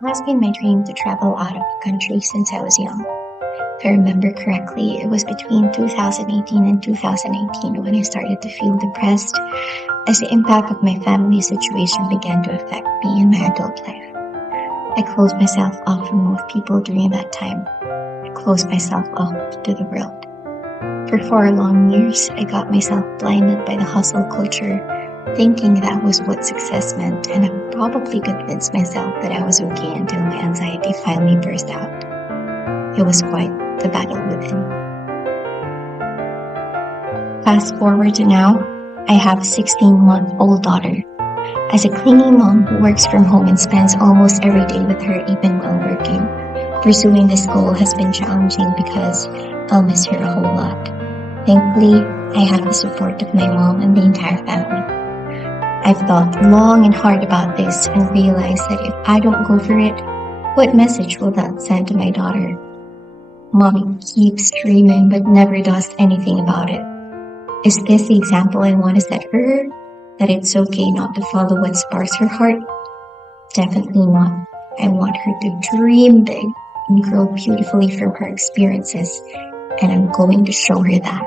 It has been my dream to travel out of the country since I was young. If I remember correctly, it was between 2018 and 2019 when I started to feel depressed as the impact of my family situation began to affect me in my adult life. I closed myself off from most people during that time. I closed myself off to the world. For 4 long years, I got myself blinded by the hustle culture, thinking that was what success meant, and I probably convinced myself that I was okay until my anxiety finally burst out. It was quite the battle within. Fast forward to now, I have a 16-month-old daughter. As a clingy mom who works from home and spends almost every day with her even while working, pursuing this goal has been challenging because I'll miss her a whole lot. Thankfully, I have the support of my mom and the entire family. I've thought long and hard about this and realized that if I don't go for it, what message will that send to my daughter? Mommy keeps dreaming but never does anything about it. Is this the example I want to set for her? That it's okay not to follow what sparks her heart? Definitely not. I want her to dream big and grow beautifully from her experiences, and I'm going to show her that.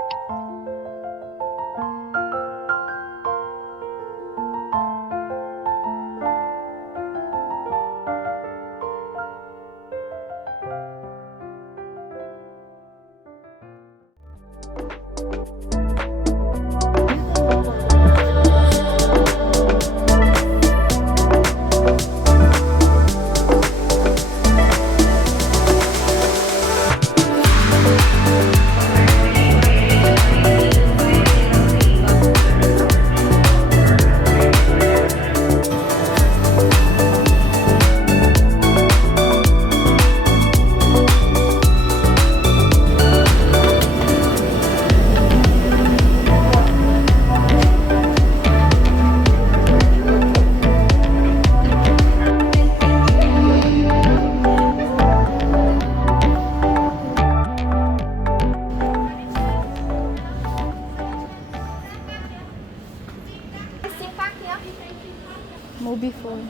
Mobile phone.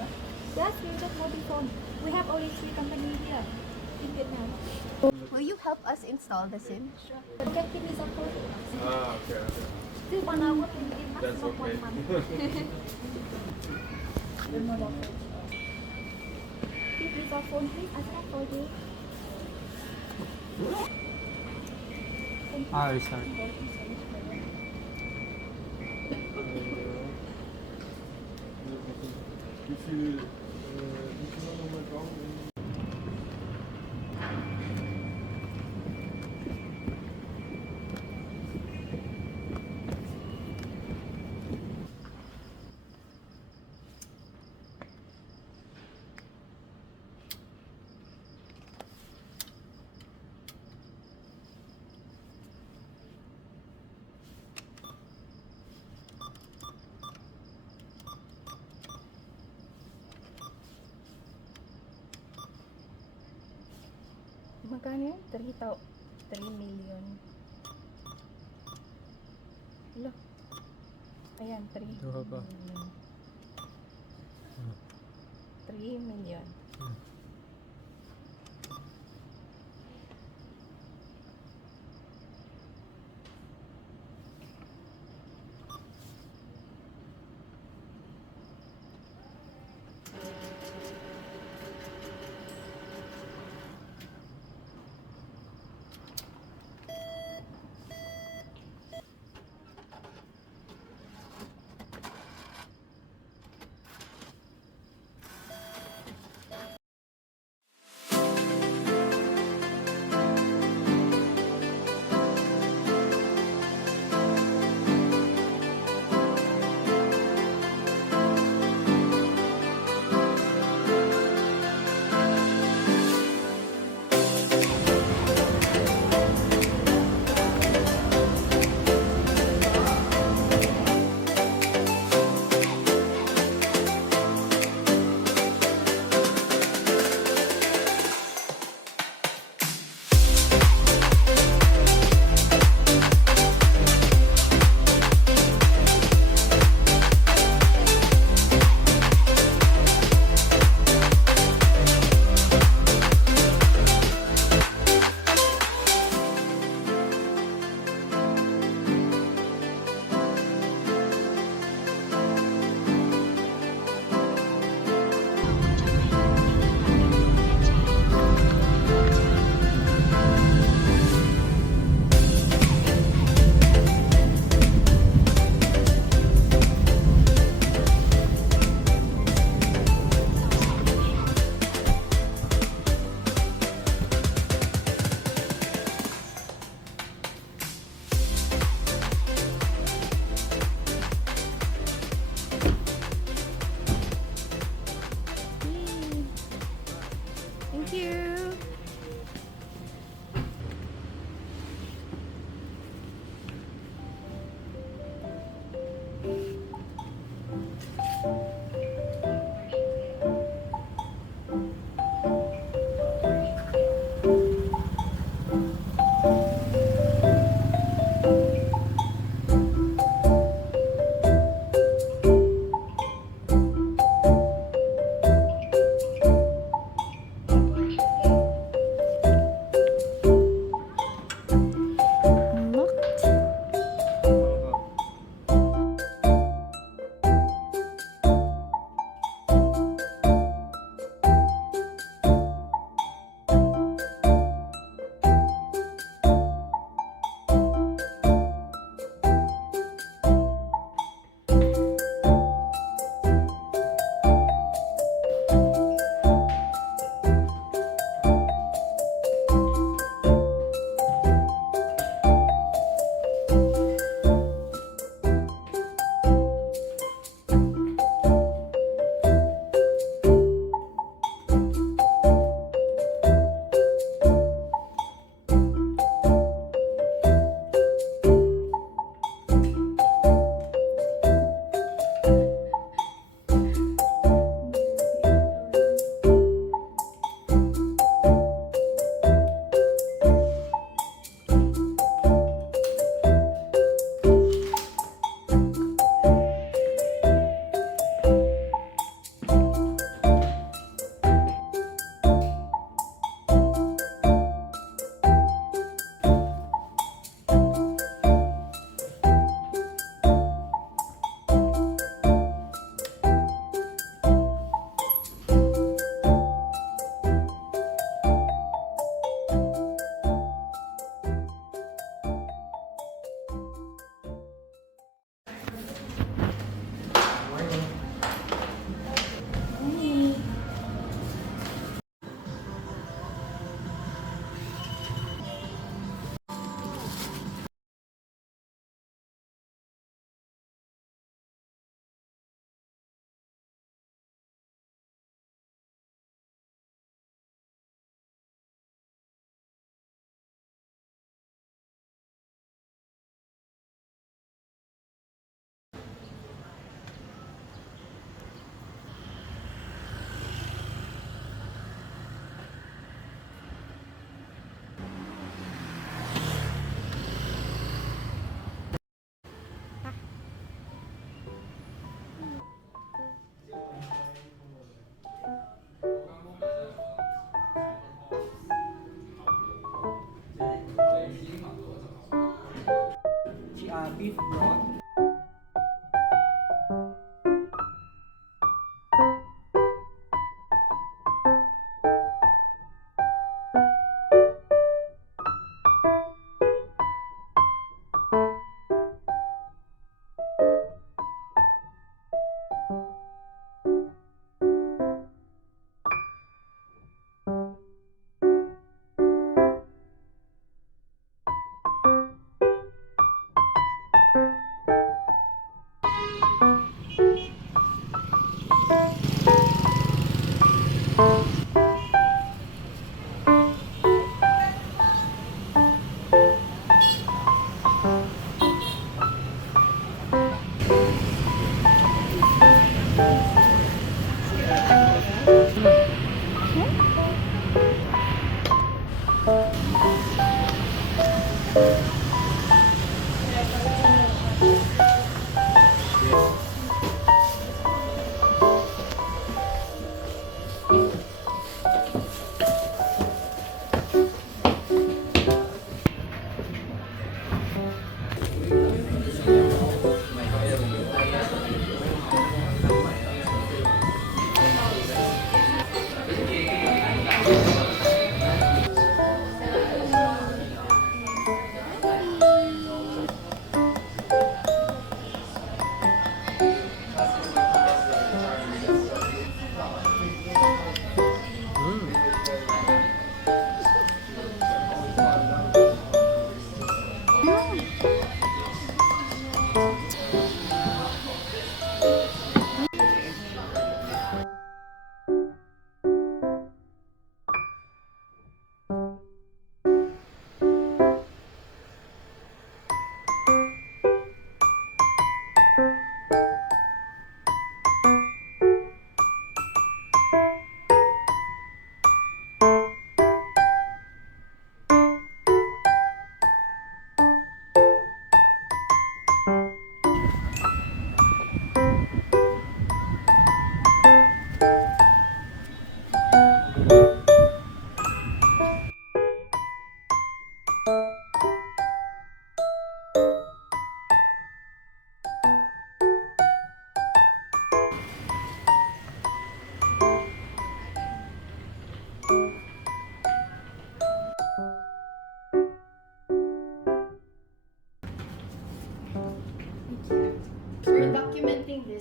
Yes, we got mobile phone. We have only 3 companies here in Vietnam. Will you help us install the SIM? Sure. Just give me some phone. Okay. Still 1 hour can be That's maximum okay. 1 month. This is our phone, please. I have for you. Sorry. If you Magkano yun? 3 million. Hello. Ayan, 3 Ito pa. million. 3 million.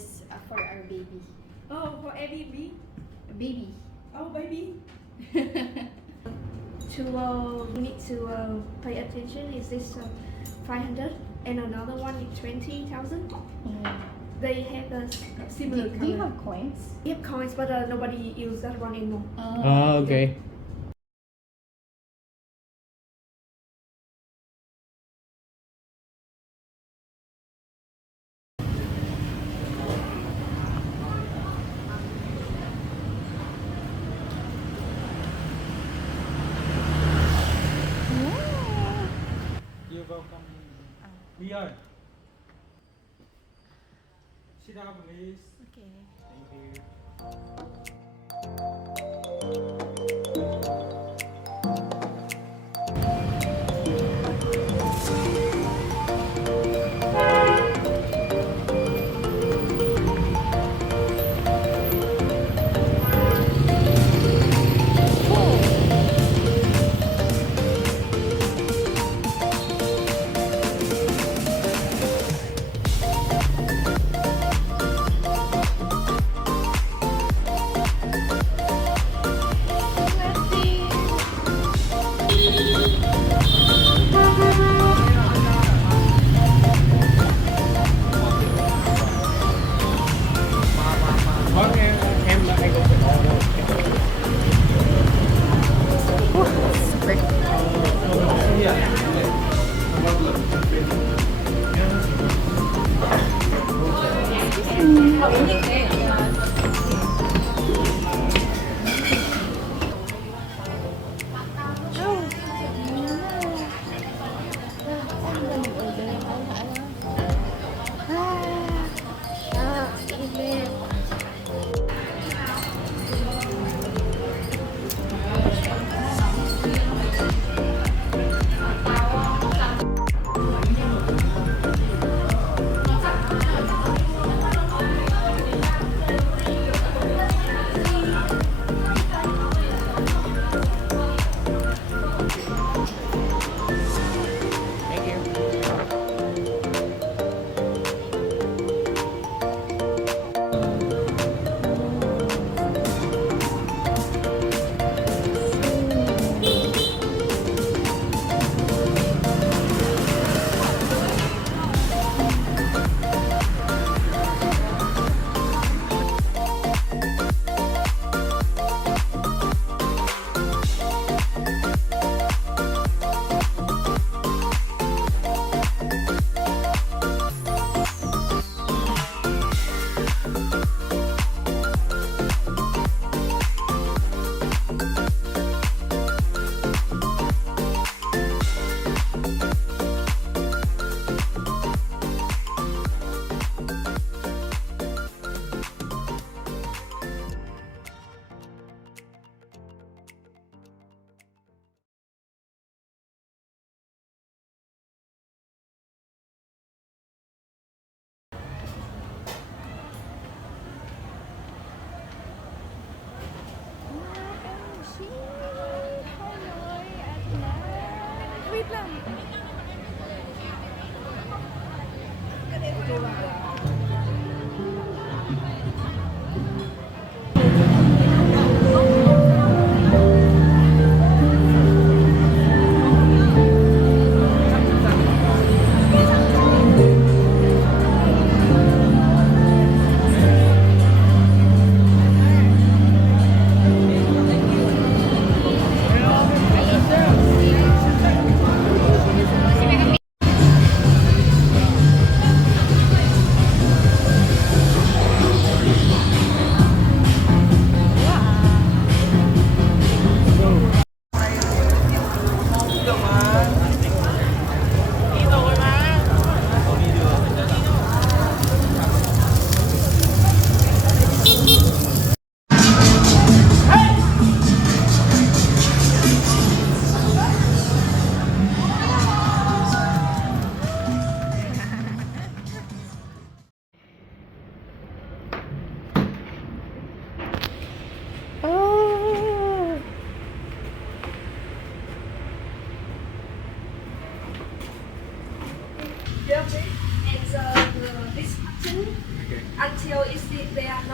this for our baby. Oh, for every Baby. oh baby. To you need to pay attention. Is this 500 and another one is 20,000? They have a similar Do you color. have coins? We have coins, but nobody use that one anymore. Oh, okay. You're welcome. Leon. Sit down, please. Okay. Thank you.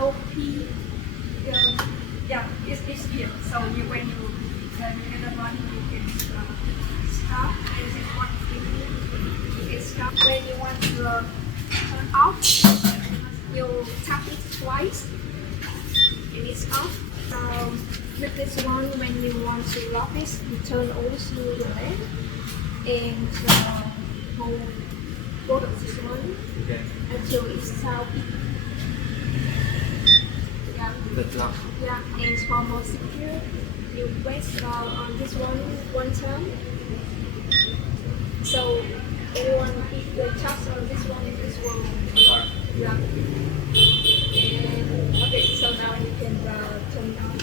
LP. Yeah, it's here. So when you get the money, you can stop. And this one it's stop. When you want to turn off, you tap it twice, and it's off. With this one, when you want to lock it, you turn also the leg and hold both of this one Okay. until it's sound. Yeah. That's lock. Yeah, and for more secure, you press on this one time. So anyone if they touch on this one work. Yeah. And okay, so now you can turn it on.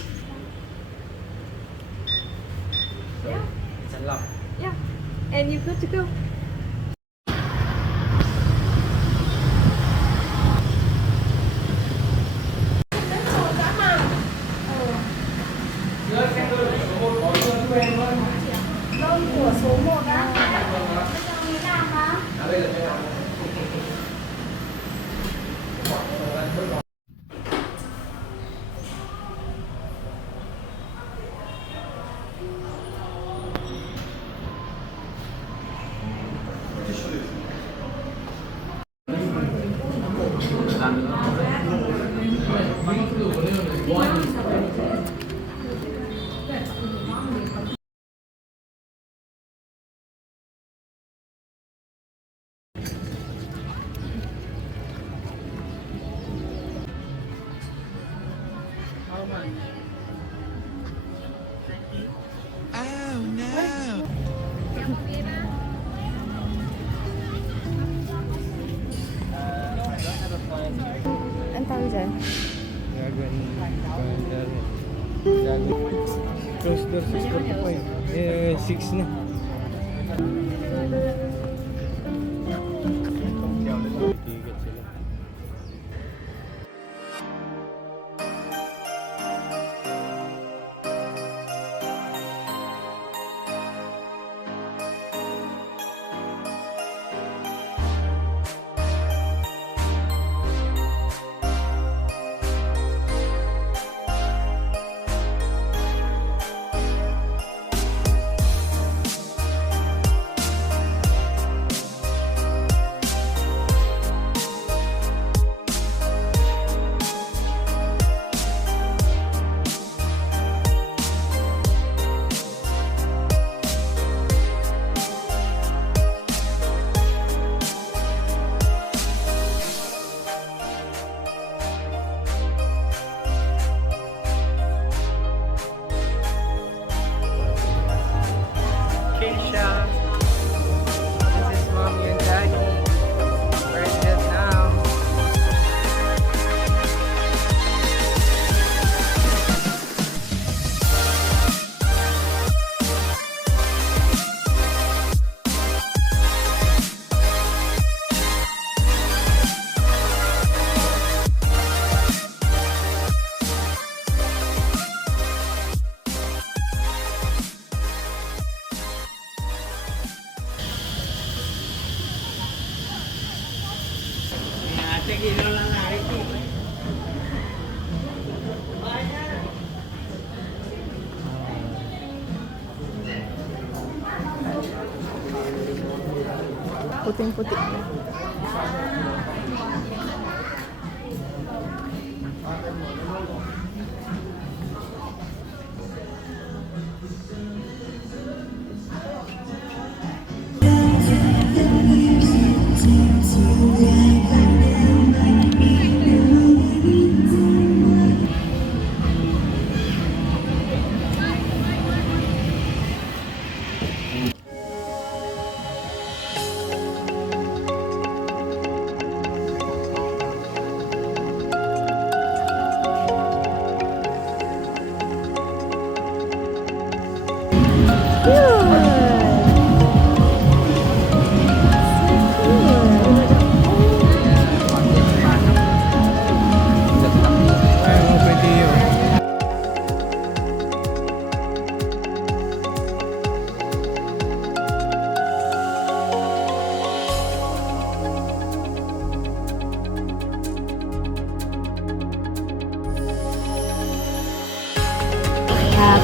Yeah, It's unlocked. yeah, and you're good to go. Anh tahu je. Gagawin close door sa 45. 6 na. Tigat sila. Keisha. This is mommy and daddy. We're in Vietnam. Puting-putik.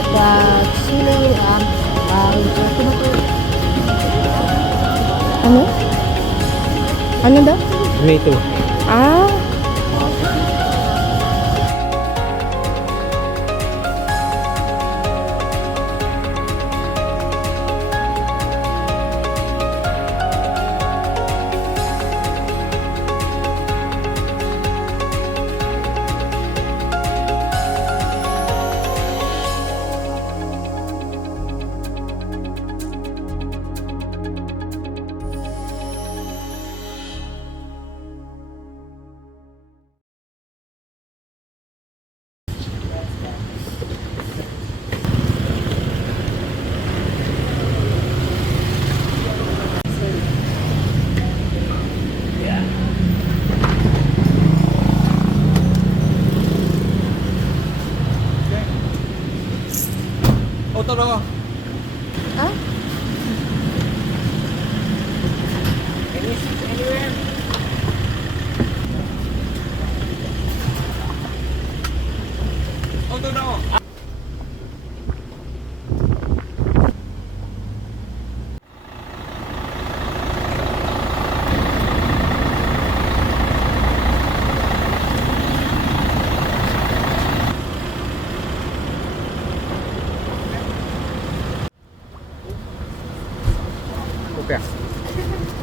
The chili, ano? Ano daw? Tomato. Ah, Tara. ah? Tara.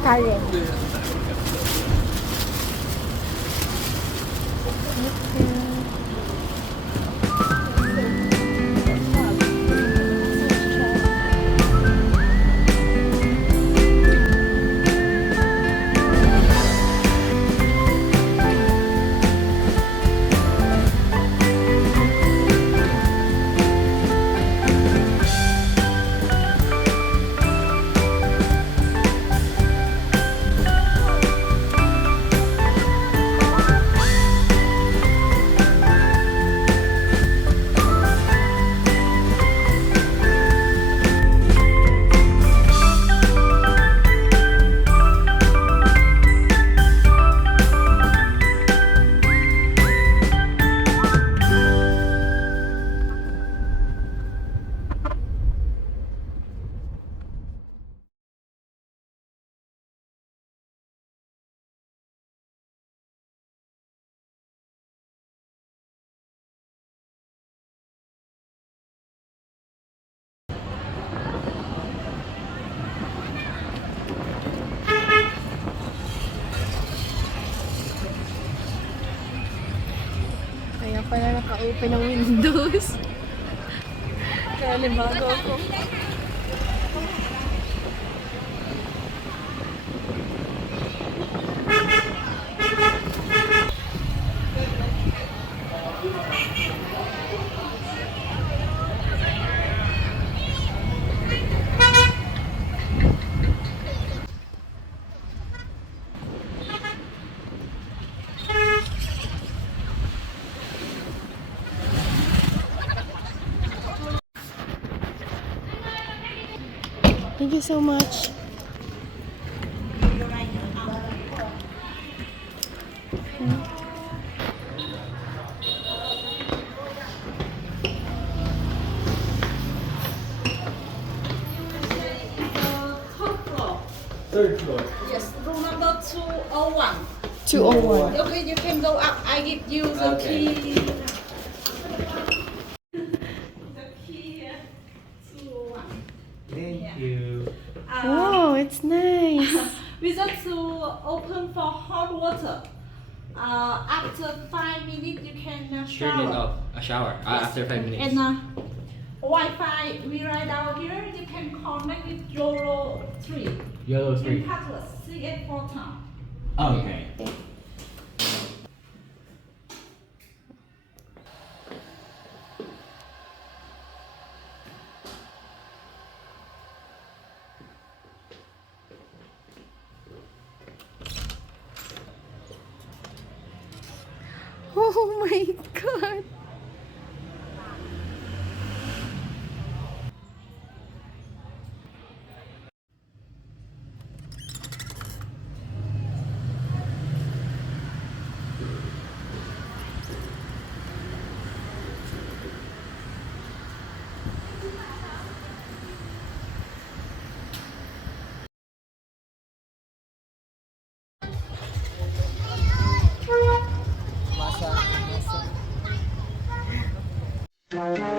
Karen. Kaya pala naka-open ang windows. Kaya limago ako. Thank you so much. Third floor. Yes, room number 201. 201. Okay, you can go up. I give you the Okay. key. The key here, 201. Thank you. Wow, it's nice. We just to open for hot water. After 5 minutes, you can shower. Turn it off. A shower. After 5 minutes. And Wi-Fi, we write down here. You can connect with Yolo 3. Yellow In 3. Cutlass, CA4 town. Okay. Oh my god. Taho.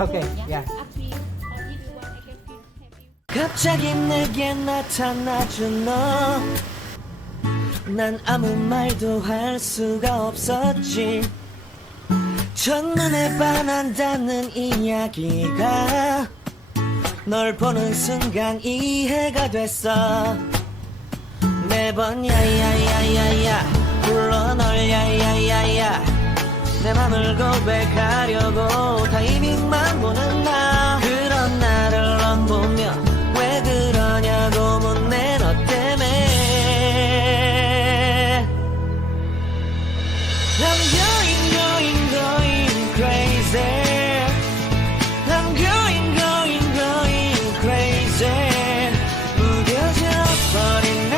Okay, yeah. 갑자기 내게 나타나준 너, 난 아무 말도 할 수가 없었지. 첫눈에 반한다는 이야기가 널 보는 순간 이해가 됐어. 매번 야야야야야 불러 널 야야야야, 내 맘을 고백하려고 타이밍만 보는 나. 그런 나를 넌 보며 왜 그러냐고 묻네. 너 때문에 I'm going crazy. I'm going crazy. 무뎌져 버린 내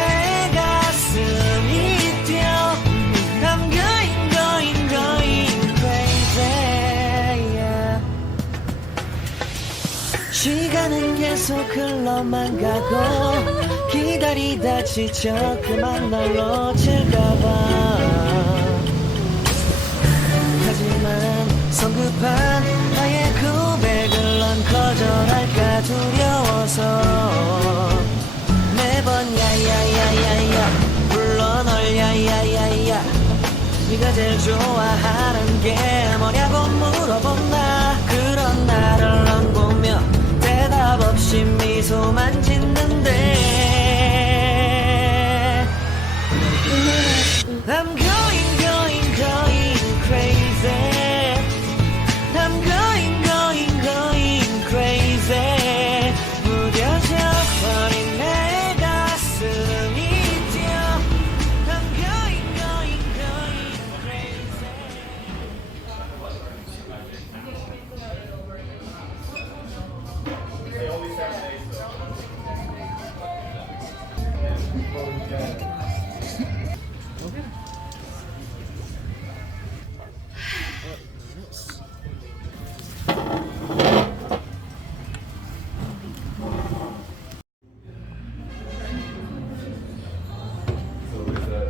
가슴이 뛰어. I'm going crazy, yeah. 시간은 계속 흘러만 가고 기다리다 지쳐 그만 널 놓칠까봐. 하지만 성급한 나의 고백을 넌 거절할까 두려워서 매번 야야야야야 불러 널 야야야야. 네가 제일 좋아하는 게 뭐냐고 물어본 나. 그런 나를 넌 보며 대답 없이 미소만 짓는데 I'm going crazy. I'm going crazy. 무뎌져 버린 내 가슴이 뛰어. I'm going crazy.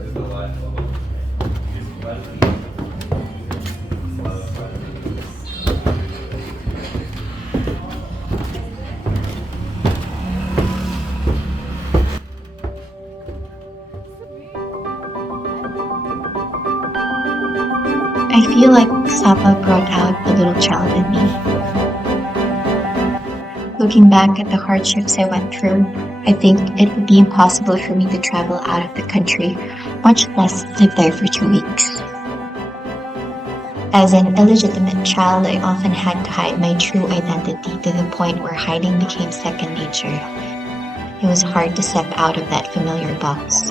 Is the light I feel like Sapa brought out the little child in me. Looking back at the hardships I went through, I think it would be impossible for me to travel out of the country, much less live there for 2 weeks. As an illegitimate child, I often had to hide my true identity to the point where hiding became second nature. It was hard to step out of that familiar box.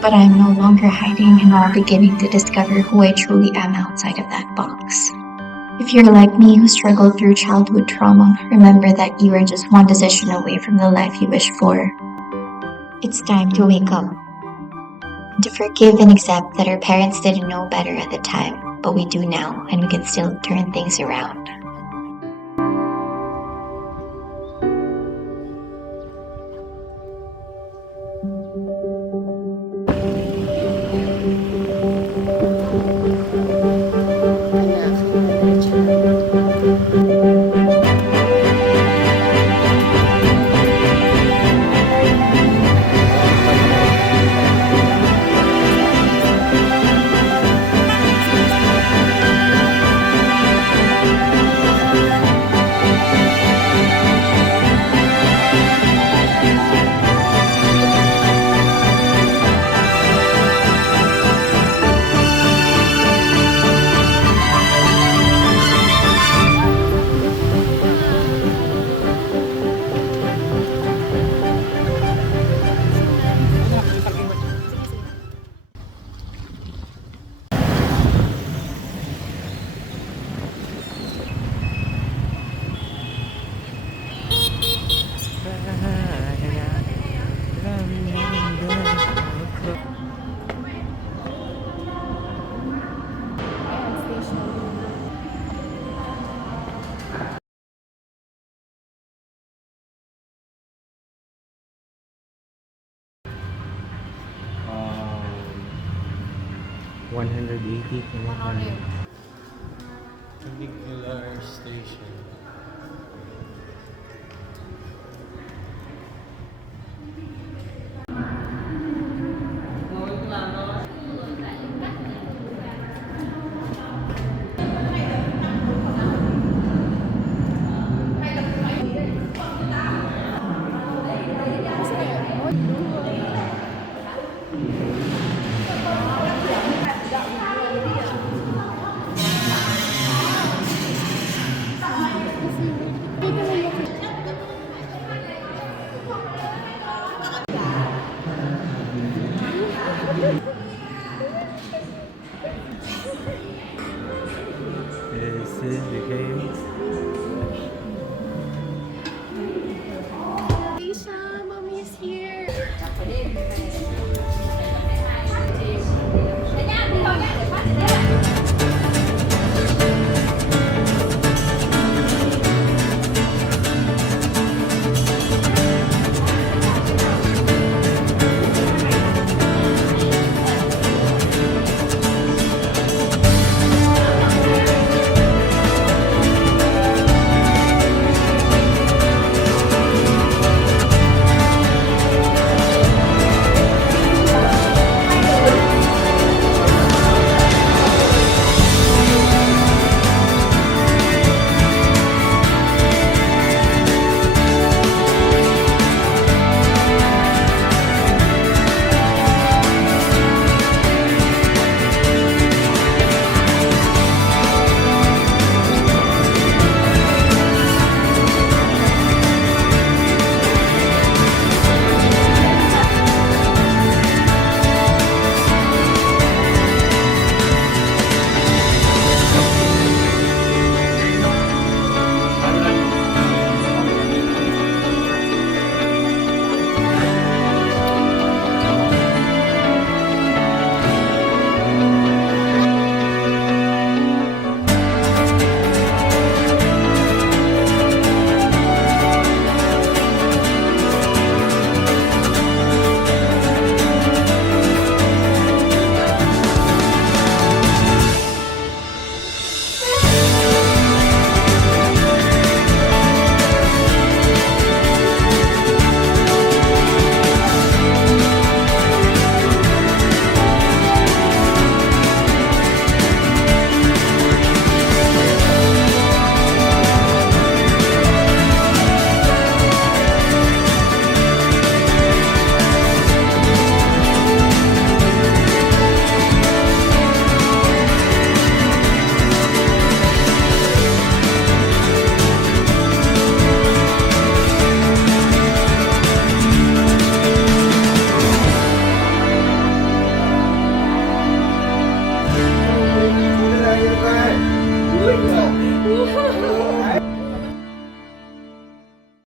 But I'm no longer hiding and now beginning to discover who I truly am outside of that box. If you're like me who struggled through childhood trauma, remember that you are just one decision away from the life you wish for. It's time to wake up. To forgive and accept that our parents didn't know better at the time, but we do now, and we can still turn things around. Um, 180 kilometers. Funicular station.